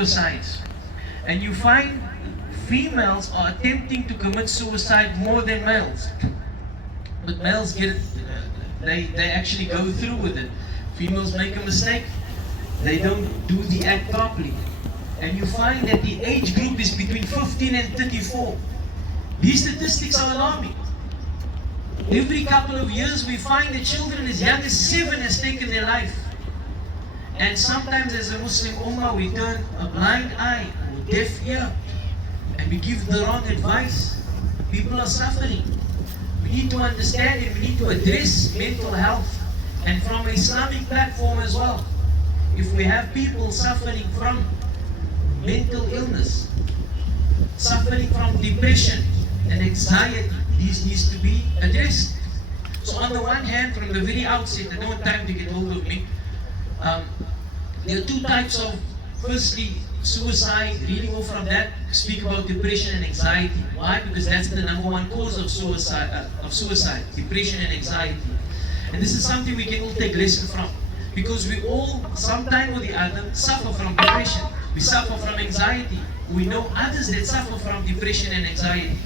suicides. And you find females are attempting to commit suicide more than males. But males get it, they actually go through with it. Females make a mistake, they don't do the act properly. And you find that the age group is between 15 and 34. These statistics are alarming. Every couple of years we find that children as young as 7 has taken their life. And sometimes as a Muslim Ummah we turn a blind eye or deaf ear and we give the wrong advice. People are suffering. We need to understand and we need to address mental health, and from an Islamic platform as well. If we have people suffering from mental illness, suffering from depression and anxiety, these needs to be addressed. So on the one hand, from the very outset, I don't want time to get hold of me, there are two types of, firstly, suicide. Reading off from that, speak about depression and anxiety. Why? Because that's the #1 cause of suicide, depression and anxiety. And this is something we can all take lesson from, because we all, sometime or the other, suffer from depression. We suffer from anxiety. We know others that suffer from depression and anxiety.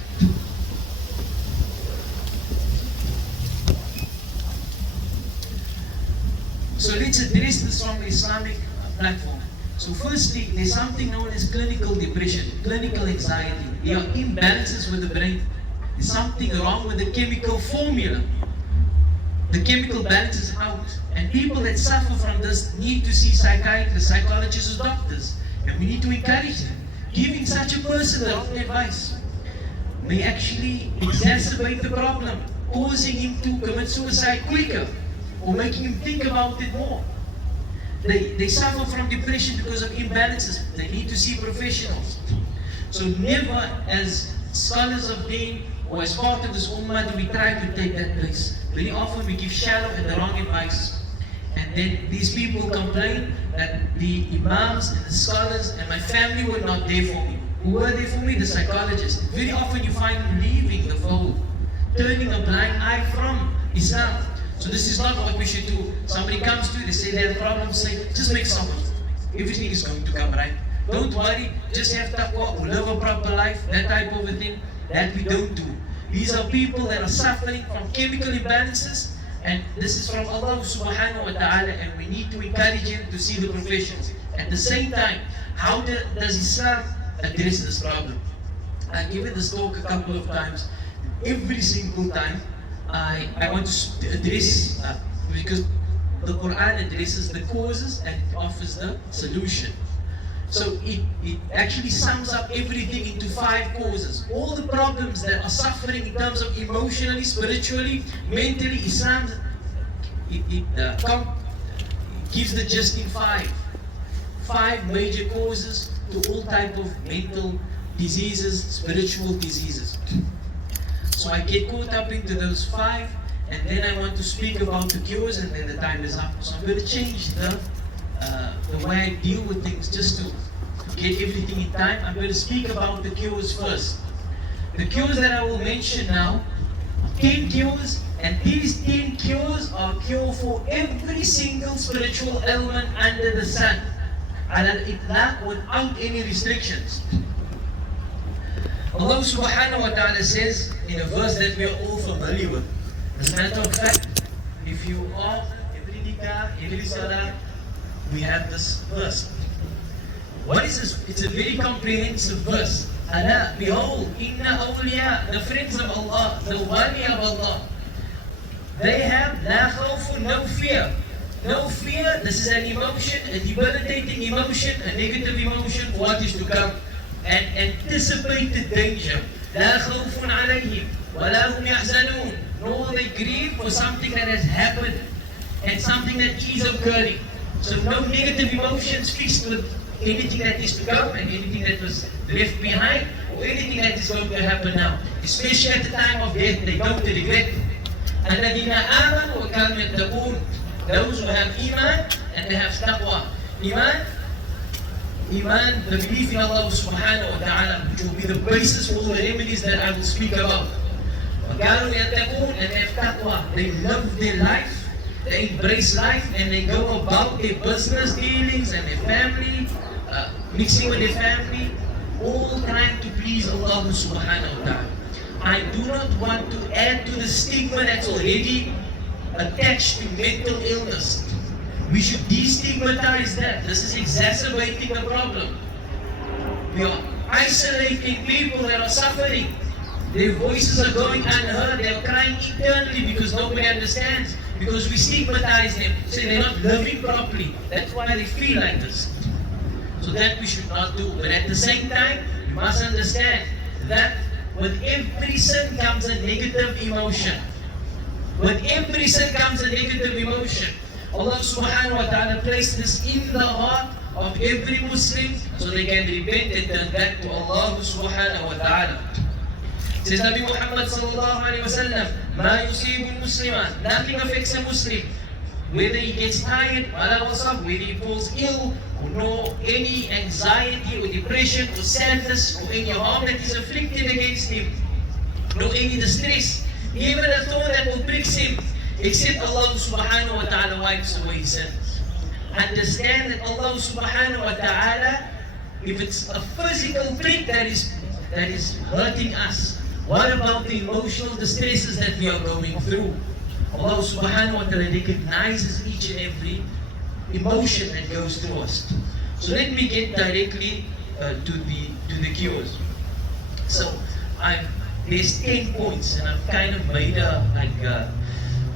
So let's address this from the Islamic platform. So firstly, there's something known as clinical depression, clinical anxiety. There are imbalances with the brain. There's something wrong with the chemical formula. The chemical balance is out. And people that suffer from this need to see psychiatrists, psychologists, or doctors. And we need to encourage them. Giving such a person the wrong advice may actually exacerbate the problem, causing him to commit suicide quicker, or making him think about it more. They suffer from depression because of imbalances. They need to see professionals. So never, as scholars of deen or as part of this ummah, do we try to take that place. Very often we give shallow and the wrong advice. And then these people complain that the imams and the scholars and my family were not there for me. Who were there for me? The psychologists. Very often you find them leaving the fold, turning a blind eye from Islam. So this is not what we should do. Somebody comes to you, they say they have problems, say, just make sabr. Everything is going to come right. Don't worry, just have taqwa, or live a proper life, that type of a thing. That we don't do. These are people that are suffering from chemical imbalances, and this is from Allah subhanahu wa ta'ala, and we need to encourage him to see the professions. At the same time, how does Islam address this problem? I've given this talk a couple of times. Every single time, I want to address, because the Quran addresses the causes and it offers the solution. So it actually sums up everything into 5 causes. All the problems that are suffering in terms of emotionally, spiritually, mentally, Islam, it gives the gist in 5. 5 major causes to all type of mental diseases, spiritual diseases. So I get caught up into those 5, and then I want to speak about the cures, and then the time is up. So I'm going to change the way I deal with things just to get everything in time. I'm going to speak about the cures first. The cures that I will mention now, 10 cures, and these 10 cures are cure for every single spiritual ailment under the sun, without any restrictions. Allah subhanahu wa ta'ala says in a verse that we are all familiar with. As a matter of fact, if you are every nikah, every salah, we have this verse. What is this? It's a very comprehensive verse. Allah, behold, inna awliya, the friends of Allah, the wali of Allah, they have la khawfun, no fear. No fear, this is an emotion, a debilitating emotion, a negative emotion for what is to come. And anticipated danger. لا خوف عليهم ولا هم يحزنون. Nor they grieve for something that has happened and something that is occurring. So no negative emotions fixed with anything that is to come and anything that was left behind or anything that is going to happen now. Especially at the time of death, they don't regret. الذين آمنوا وكانوا يتقون. Those who have iman and they have taqwa. Iman, the belief in Allah subhanahu wa ta'ala, which will be the basis for all the remedies that I will speak about. And they have taqwa. They love their life, they embrace life, and they go about their business dealings and their family mixing with their family, all trying to please Allah subhanahu wa ta'ala. I do not want to add to the stigma that's already attached to mental illness. We should destigmatize that. This is exacerbating the problem. We are isolating people that are suffering. Their voices are going unheard. They are crying internally because nobody understands. Because we stigmatize them, say they're not living properly. That's why they feel like this. So that we should not do. But at the same time, we must understand that with every sin comes a negative emotion. With every sin comes a negative emotion. Allah subhanahu wa ta'ala placed this in the heart of every Muslim so they can repent and turn back to Allah subhanahu wa ta'ala. Says Nabi Muhammad sallallahu alayhi wa sallam, Ma yusibu al-Musliman, nothing affects a Muslim. Whether he gets tired, whether he falls ill, or no any anxiety or depression or sadness or any harm that is afflicted against him, no any distress, even a thorn that will prick him, except Allah subhanahu wa ta'ala wipes away his sins. Understand that Allah subhanahu wa ta'ala, if it's a physical prick that is hurting us, what about the emotional distresses that we are going through? Allah subhanahu wa ta'ala recognizes each and every emotion that goes through us. So let me get directly to the cures. So there's 10 points, and I've kind of made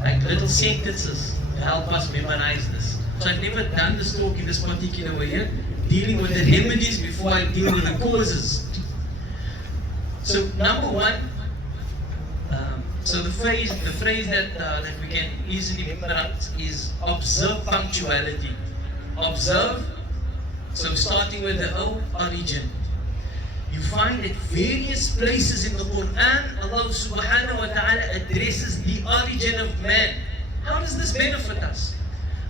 like little sentences to help us memorize this. So I've never done this talk in this particular way yet, dealing with the remedies before I deal with the causes. So number one. So the phrase that we can easily memorize is observe punctuality. Observe. So starting with the origin. You find at various places in the Quran, Allah subhanahu wa ta'ala addresses the origin of man. How does this benefit us?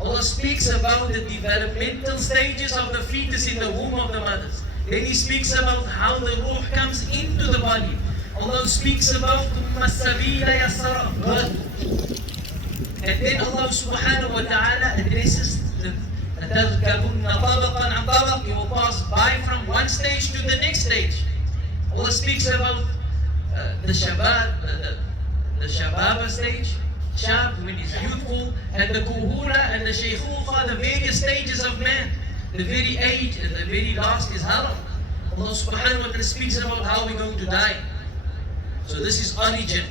Allah speaks about the developmental stages of the fetus in the womb of the mothers. Then He speaks about how the ruh comes into the body. Allah speaks about birth. And then Allah subhanahu wa ta'ala addresses you will pass by from one stage to the next stage. Allah speaks about the shababa stage, shab when he's youthful, and the kuhula and the shaykhuha, the various stages of man. The very age, the very last is haram. Allah subhanahu wa ta'ala speaks about how we're going to die. So this is origin.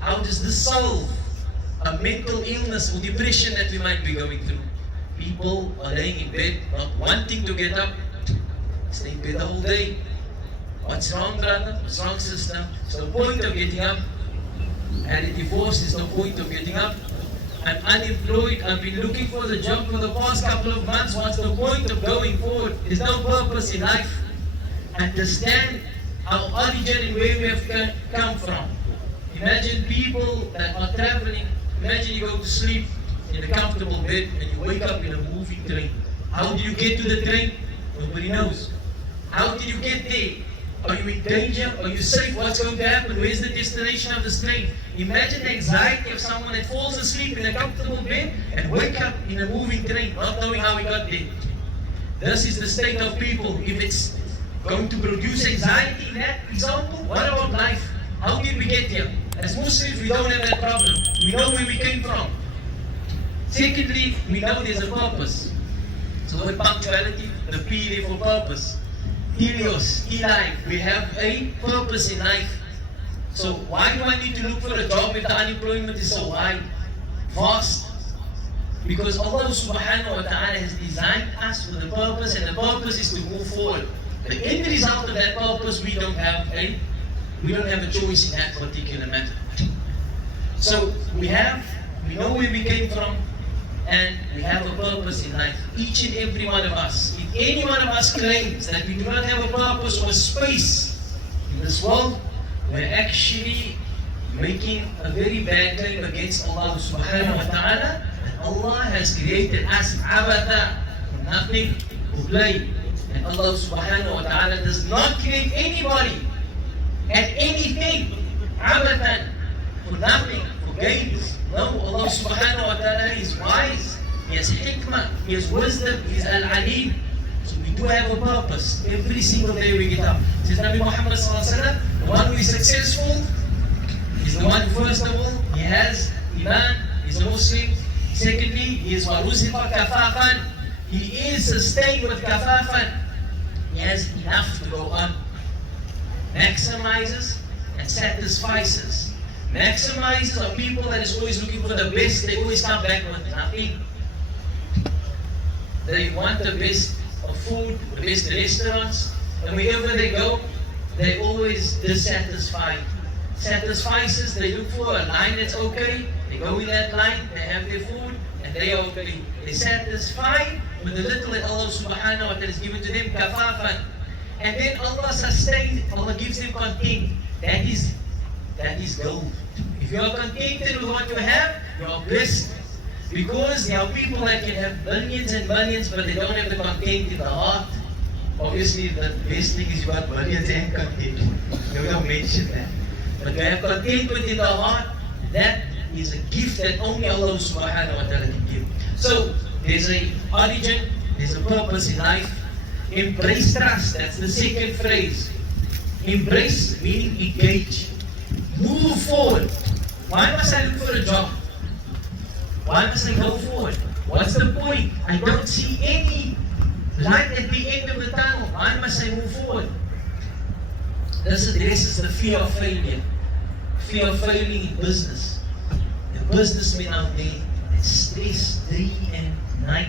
How does this solve a mental illness or depression that we might be going through? People are laying in bed, not wanting to get up, stay in bed the whole day. What's wrong, brother? What's wrong, sister? There's no point of getting up. Had a divorce, there's no point of getting up. I'm unemployed, I've been looking for the job for the past couple of months. What's the point of going forward? There's no purpose in life. Understand our origin and where we have come from. Imagine people that are traveling. Imagine you go to sleep in a comfortable bed and you wake up in a moving train. How did you get to the train? Nobody knows. How did you get there? Are you in danger? Are you safe? What's going to happen? Where's the destination of this train? Imagine the anxiety of someone that falls asleep in a comfortable bed and wake up in a moving train, not knowing how he got there. This is the state of people. If it's going to produce anxiety in that example, what about life? How did we get here? As Muslims, we don't have that problem. We know where we came from. Secondly, we know there's a purpose. So with punctuality, the P there for purpose. Helios, life. We have a purpose in life. So why do I need to look for a job if the unemployment is so wide, vast? Because Allah subhanahu wa ta'ala has designed us with a purpose, and the purpose is to move forward. The end result of that purpose, we don't have a choice in that particular matter. So we know where we came from, and we have a purpose in life. Each and every one of us. If any one of us claims that we do not have a purpose or a space in this world, we're actually making a very bad claim against Allah subhanahu wa ta'ala. That Allah has created us abatha, for nothing, for play. And Allah subhanahu wa ta'ala does not create anybody and anything abathan, for nothing, for gains. No, Allah subhanahu wa ta'ala is wise. He has hikmah, He has wisdom, He is al-alim. So we do have a purpose. Every single day we get up. Says Nabi Muhammad sallallahu alaihi wasallam, the one who is successful is the one, first of all, he has Iman, he's a Muslim. Secondly, he is waruzifa kafafan. He is sustained with kafafan. He has enough to go on. Maximizes and satisfies. Maximizes are people that is always looking for the best. They always come back with nothing. They want the best of food, the best restaurants, and wherever they go, they always dissatisfied. Satisfies, they look for a line that's okay, they go in that line, they have their food, and they are okay. They satisfied with the little that Allah subhanahu wa ta'ala has given to them, kafafan. And then Allah sustains, Allah gives them content. That is gold. If you are contented with what you have, you are blessed. Because there are people that can have billions and billions, but they don't have the content in the heart. Obviously, the best thing is you got billions and content. You don't mention that. But to have content within the heart, that is a gift that only Allah subhanahu wa ta'ala can give. So, there's an origin, there's a purpose in life. Embrace trust, that's the second phrase. Embrace meaning engage. Move forward. Why must I look for a job? Why must I go forward? What's the point? I don't see any light at the end of the tunnel. Why must I move forward? This addresses the fear of failure. Fear of failing in business. The businessmen out there that stress day and night.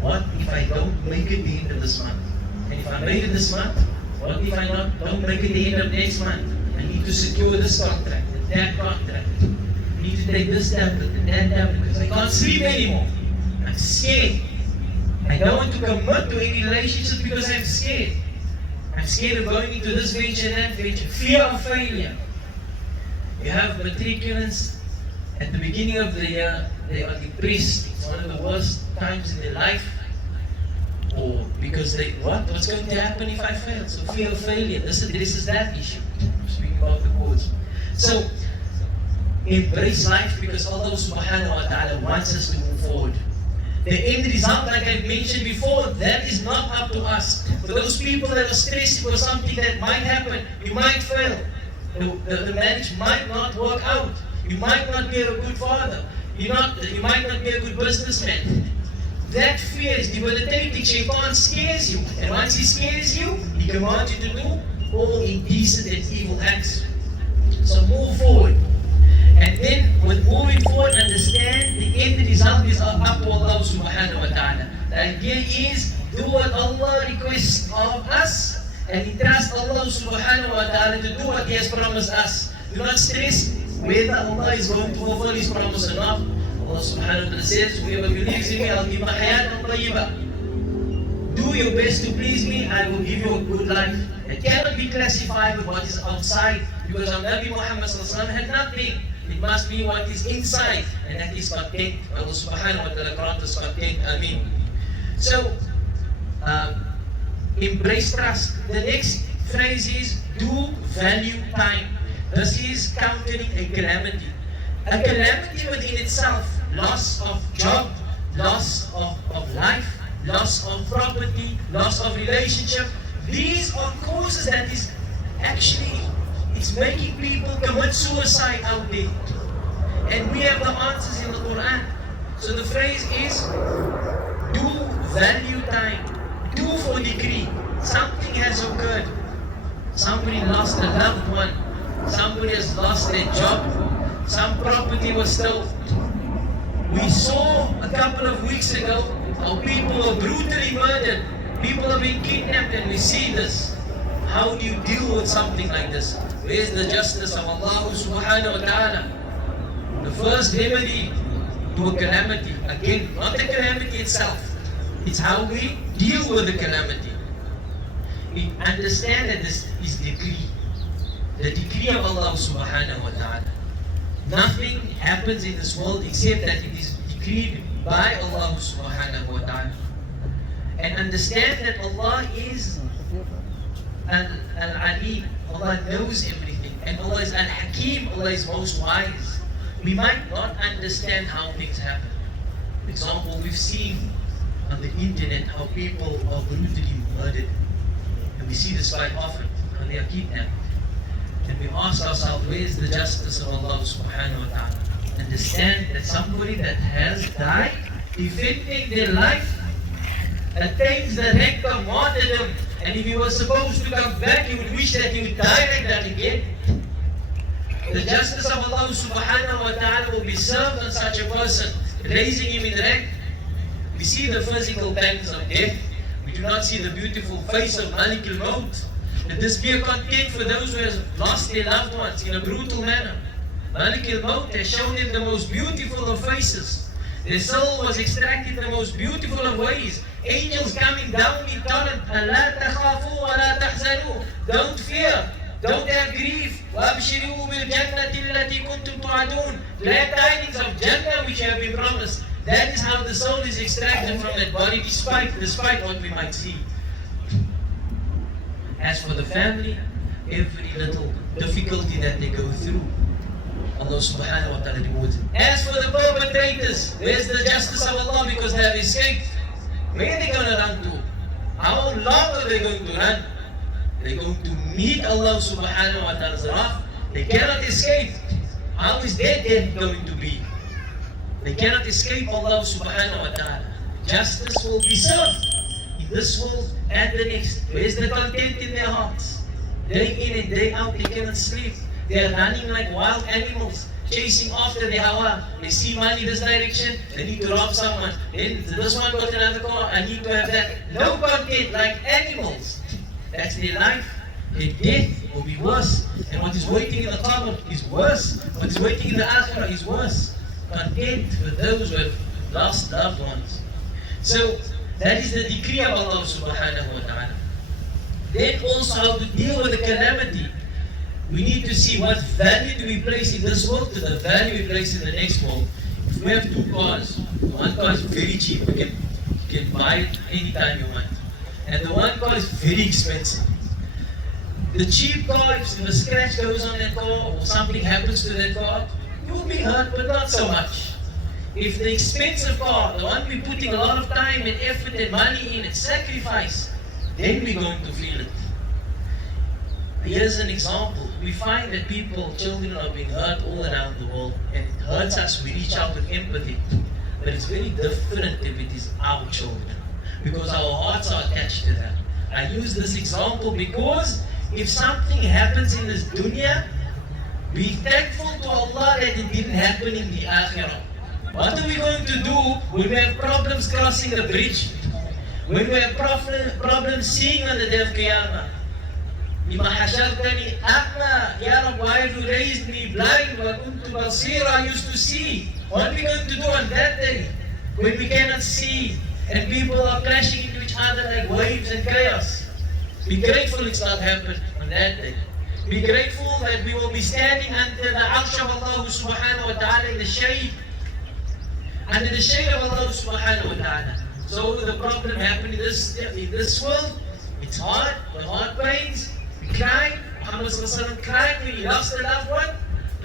What if I don't make it the end of this month? And if I make it this month, what if I don't make it the end of next month? I need to secure this contract, that contract. I need to take this tablet and that tablet because I can't sleep anymore. I'm scared. I don't want to commit to any relationship because I'm scared. I'm scared of going into this venture and that venture. Fear of failure. You have matriculants at the beginning of the year, they are depressed. It's one of the worst times in their life. Or because what's going to happen if I fail? So fear of failure. This addresses that issue. I'm speaking about the course. So embrace life because Allah subhanahu wa ta'ala wants us to move forward. The end result, like I mentioned before, that is not up to us. For those people that are stressed for something that might happen, you might fail. The marriage might not work out. You might not be a good father. You might not be a good businessman. That fear is debilitating. Shaitan scares you. And once he scares you, he commands you to do all indecent and evil acts. So move forward. And then with moving forward, understand the end result is up to Allah subhanahu wa ta'ala. The idea is do what Allah requests of us and trust Allah subhanahu wa ta'ala to do what He has promised us. Do not stress whether Allah is going to fulfill His promise or not. Allah subhanahu wa ta'ala says, whoever believes in me, I'll give him a hayat tayyibah. Do your best to please me, I will give you a good life. It cannot be classified with what is outside because our Nabi Muhammad sallallahu alaihi wasallam had nothing. It must be what is inside, and that is content. Allah subhanahu wa ta'ala grant us content. Ameen. So, embrace trust. The next phrase is, do value time. This is countering a calamity. A calamity within itself, loss of job, loss of life, loss of property, loss of relationship. These are causes that is actually, it's making people commit suicide out there. And we have the answers in the Quran. So the phrase is, do value time. Do for decree. Something has occurred. Somebody lost a loved one. Somebody has lost their job. Some property was stolen. We saw a couple of weeks ago how people were brutally murdered. People are being kidnapped and we see this. How do you deal with something like this? Where's the justice of Allah subhanahu wa ta'ala? The first remedy to a calamity, again, not the calamity itself. It's how we deal with the calamity. We understand that this is decree. The decree of Allah subhanahu wa ta'ala. Nothing happens in this world except that it is decreed by Allah subhanahu wa ta'ala. And understand that Allah is Al-Alim. Allah knows everything. And Allah is Al-Hakim. Allah is most wise. We might not understand how things happen. For example, we've seen on the internet how people are brutally murdered. And we see this quite often when they are kidnapped. And we ask ourselves, where is the justice of Allah subhanahu wa ta'ala? Understand that somebody that has died defending their life attains the rank of martyrdom. And if he was supposed to come back, he would wish that he would die like that again. The justice of Allah subhanahu wa ta'ala will be served on such a person, raising him in rank. We see the physical pangs of death. We do not see the beautiful face of Malik al-Maut. Let this be a content for those who have lost their loved ones in a brutal manner. Malik al-Maut has shown them the most beautiful of faces. Their soul was extracted in the most beautiful of ways. Angels coming down in torrent. لَا تَخَافُوا وَلَا تَحْزَنُوا. Don't fear, don't have grief. وَأَبْشِرُوا بِالْجَنَّةِ الَّتِي كُنْتُمْ تُوعَدُونَ. Glad tidings of Jannah which you have been promised. That is how the soul is extracted from that body, despite what we might see. As for the family, every little difficulty that they go through, Allah subhanahu wa ta'ala rewards it. As for the perpetrators, where's the justice of Allah because they have escaped? Where are they going to run to? How long are they going to run? They're going to meet Allah subhanahu wa ta'ala's wrath. They cannot escape. How is their death going to be? They cannot escape Allah subhanahu wa ta'ala. Justice will be served in this world and the next. Where's the content in their hearts? Day in and day out, they cannot sleep. They are running like wild animals, chasing after the hawa. They see money this direction, they need to rob someone. Then this one got another car, I need to have that. No content, like animals. That's their life. Their death will be worse. And what is waiting in the qabr is worse. What is waiting in the akhirah is worse. Content for those who have lost loved ones. So, that is the decree of Allah subhanahu wa ta'ala. Then also how to deal with the calamity. We need to see what value do we place in this world to the value we place in the next world. If we have two cars, one car is very cheap, you can buy it anytime you want. And the one car is very expensive. The cheap car, if a scratch goes on that car or something happens to that car, you will be hurt, but not so much. If the expensive car, the one we're putting a lot of time and effort and money in and sacrifice, then we're going to feel it. Here's an example. We find that children are being hurt all around the world, and it hurts us, we reach out with empathy. But it's very different if it is our children, because our hearts are attached to them. I use this example because if something happens in this dunya, be thankful to Allah that it didn't happen in the akhirah. What are we going to do when we have problems crossing the bridge? When we have problems seeing on the day of Qiyamah? لما حشرتني أعمى يا رب, why have you raised me blind? وكنت بصيرا, I used to see. What are we going to do on that day when we cannot see and people are crashing into each other like waves and chaos? Be grateful it's not happened on that day. Be grateful that we will be standing under the arsh of Allah subhanahu wa ta'ala in the shade, under the shade of Allah subhanahu wa ta'ala. So the problem happened in this world, it's hard, the heart pains, we cry. Muhammad cried when he lost a loved one.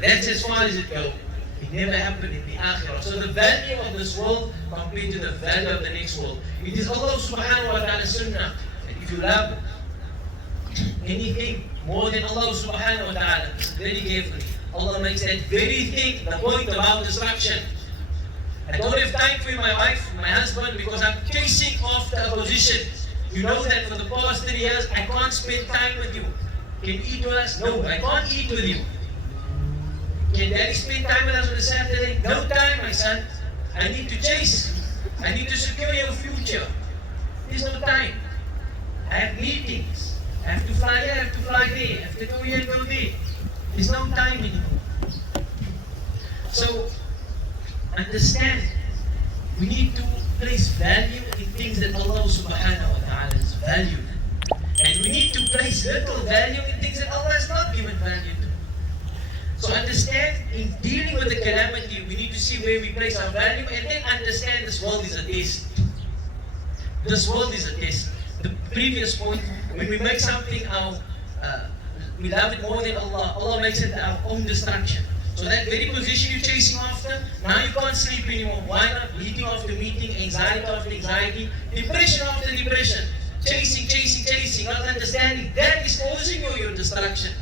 That's as far as it goes. It never happened in the akhirah. So the value of this world compared to the value of the next world. It is Allah subhanahu wa ta'ala sunnah. And if you love anything more than Allah subhanahu wa ta'ala, listen very carefully. Allah makes that very thing the point of our destruction. I don't have time for my wife, my husband, because I'm chasing after a position. You know that for the past 3 years, I can't spend time with you. Can you eat with us? No, I can't eat with you. Can Daddy spend time with us on a Saturday? No time, my son. I need to chase. I need to secure your future. There's no time. I have meetings. I have to fly here, I have to fly there. I have to go here and go there. There's no time anymore. So, understand, we need to place value in things that Allah subhanahu wa ta'ala has valued. And we need to place little value in things that Allah has not given value to. So understand, in dealing with the calamity, we need to see where we place our value, and then understand this world is a test. This world is a test. The previous point, when we make something we love it more than Allah, Allah makes it our own destruction. So that very position you're chasing after, now you can't sleep anymore. Why not? Meeting after meeting, anxiety after anxiety, depression after depression. Chasing, chasing, chasing, not understanding. That is causing you your destruction.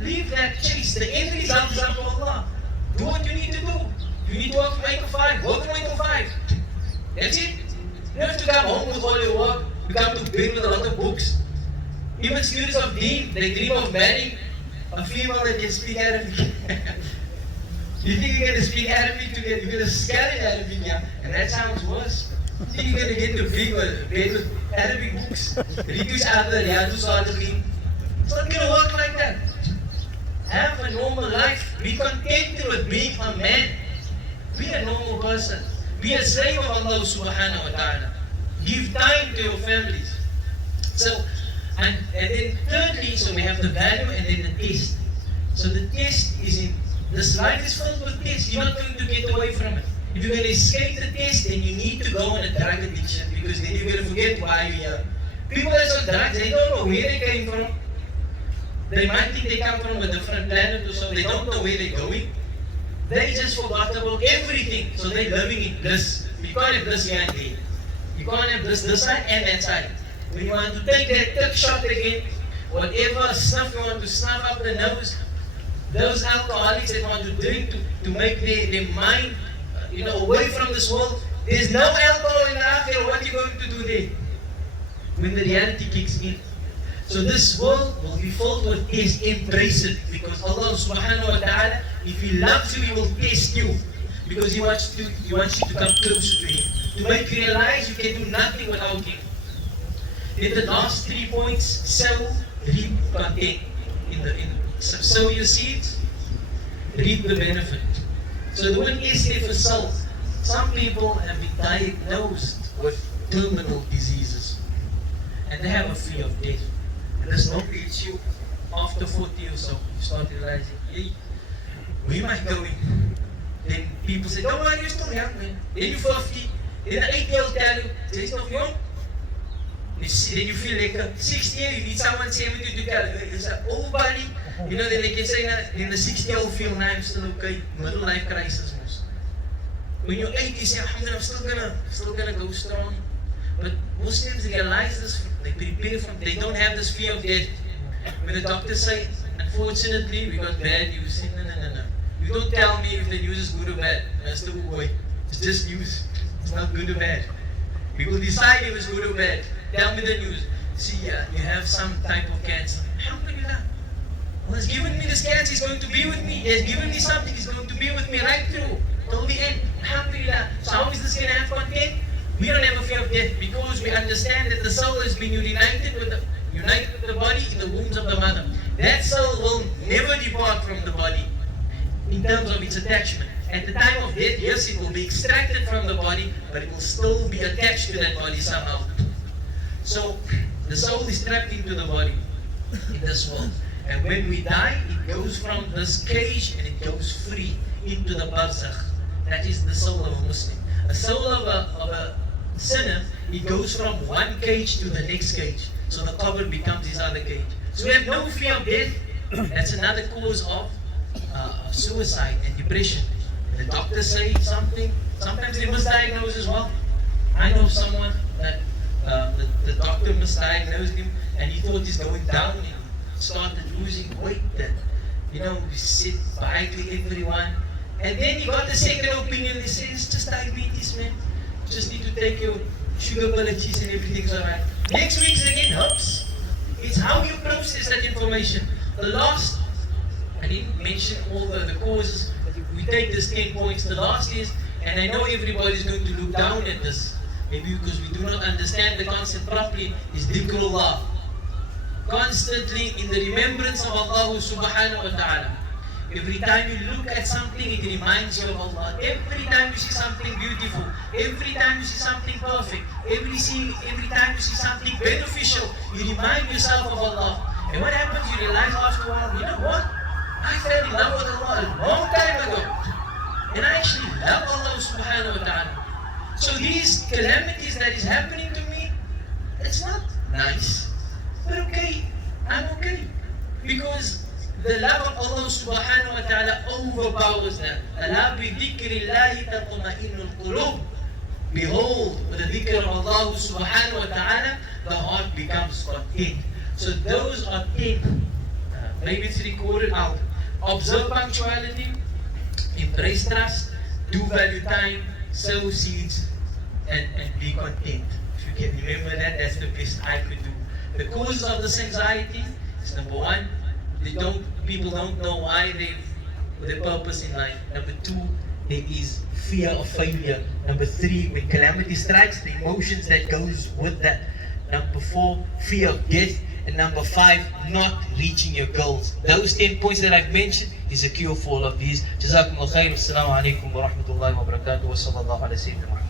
Leave that chase. The end result is up to Allah. Do what you need to do. You need to work from 8 to 5. Work from 8 to 5. That's it. You don't have to come home with all your work. You come to bed with a lot of books. Even students of Deen, they dream of marrying a female that can speak Arabic. You think you're going to speak Arabic to get, you're going to scare in Arabic, yeah? And that sounds worse. You think you're going to get to bed with Arabic books? Read each other, Riyadu Salihin. It's not going to work like that. Have a normal life. Be contented with being a man. Be a normal person. Be a slave of Allah subhanahu wa ta'ala. Give time to your families. So, and then thirdly, so we have the value and then the test. So the test is in, this life is filled with tests. You're not going to get away from it. If you're going to escape the test, then you need to go on a drug addiction, because then you're going to forget why you're here. People that's on drugs, they don't know where they came from. They might think they come from a different planet or so. They don't know where they're going. They just forgot about everything. So they're living in bliss. You can't have bliss here and there. You can't have bliss this side and that side. When you want to take that third shot again, whatever snuff you want to snuff up the nose, those alcoholics that want to drink to make their mind, away from this world, there's no alcohol in the akhirah. What are you going to do there? When the reality kicks in. So this world will be filled with tests. Embrace it, because Allah subhanahu wa ta'ala, if He loves you, He will test you, because He wants you to come closer to Him, to make you realize you can do nothing without Him. In the last 3 points, sow, reap, content. Sow your seeds, reap the benefit. So the one is there for soul. Some people have been diagnosed with terminal diseases, and they have a fear of death. And this will reach you after 40 or so. You start realizing, hey, where am I going? Then people say, don't worry, you're still young, man. Then you're 50. Then the 8 will tell you, you're still young. Then you feel like 60 years, you need someone 70 to tell you, it's an old body. Then they can say that in the 60 you'll feel, now I'm still okay. Middle life crisis most. When you're 80, you say, Alhamdulillah, I'm still gonna go strong. But Muslims realize this, they prepare from, they don't have this fear of death. When the doctors say, unfortunately, we got bad news, say, no. You don't tell me if the news is good or bad. That's the way. It's just news. It's not good or bad. We will decide if it's good or bad. Tell me the news. See, you have some type of cancer. Alhamdulillah. Allah has given me this cancer, He's going to be with me. He has given me something, He's going to be with me right through, till the end. Alhamdulillah. So how is this going to have content? We don't have a fear of death, because we understand that the soul has been united with the body in the wombs of the mother. That soul will never depart from the body in terms of its attachment. At the time of death, yes, it will be extracted from the body, but it will still be attached to that body somehow. So the soul is trapped into the body in this world. And when we die, it goes from this cage and it goes free into the barzakh. That is the soul of a Muslim. A soul of a sinner, it goes from one cage to the next cage. So the qabr becomes his other cage. So we have no fear of death. That's another cause of suicide and depression. The doctors say something, sometimes they misdiagnose as well. I know someone that the doctor misdiagnosed him, and he thought he's going down, and he started losing weight, and he said bye to everyone. And then he got the second opinion. They say, it's just diabetes, man. You just need to take your sugar pellets and everything's alright. Next week's again, helps. It's how you process that information. The last, I didn't mention all the causes, but if we take this 10 points, the last is, and I know everybody's going to look down at this, maybe because we do not understand the concept properly, is dhikrullah. Constantly in the remembrance of Allah subhanahu wa ta'ala. Every time you look at something, it reminds you of Allah. Every time you see something beautiful, every time you see something perfect, every time you see something beneficial, you remind yourself of Allah. And what happens? You realize after a while, you know what? I fell in love with Allah a long time ago. And I actually love Allah subhanahu wa ta'ala. So these calamities that is happening to me, it's not nice. But okay, I'm okay. Because the love of Allah subhanahu wa ta'ala overpowers that. Allah bi dhikrillahi tatma'innul qulub. Behold, with the dhikr of Allah subhanahu wa ta'ala, the heart becomes content. So those are 10. Maybe it's recorded out. Observe punctuality, embrace trust, do value time, sow seeds, and be content. If you can remember that, that's the best I could do. The causes of this anxiety is number 1, people don't know why their purpose in life. Number 2, there is fear of failure. Number 3, when calamity strikes, the emotions that goes with that. Number 4, fear of death. And number 5, not reaching your goals. Those 10 points that I've mentioned is a cure for all of these. Jazakumullah khair. Assalamu alaikum wa rahmatullahi wa barakatuh. Wa sallallahu ala sayyidina Muhammad.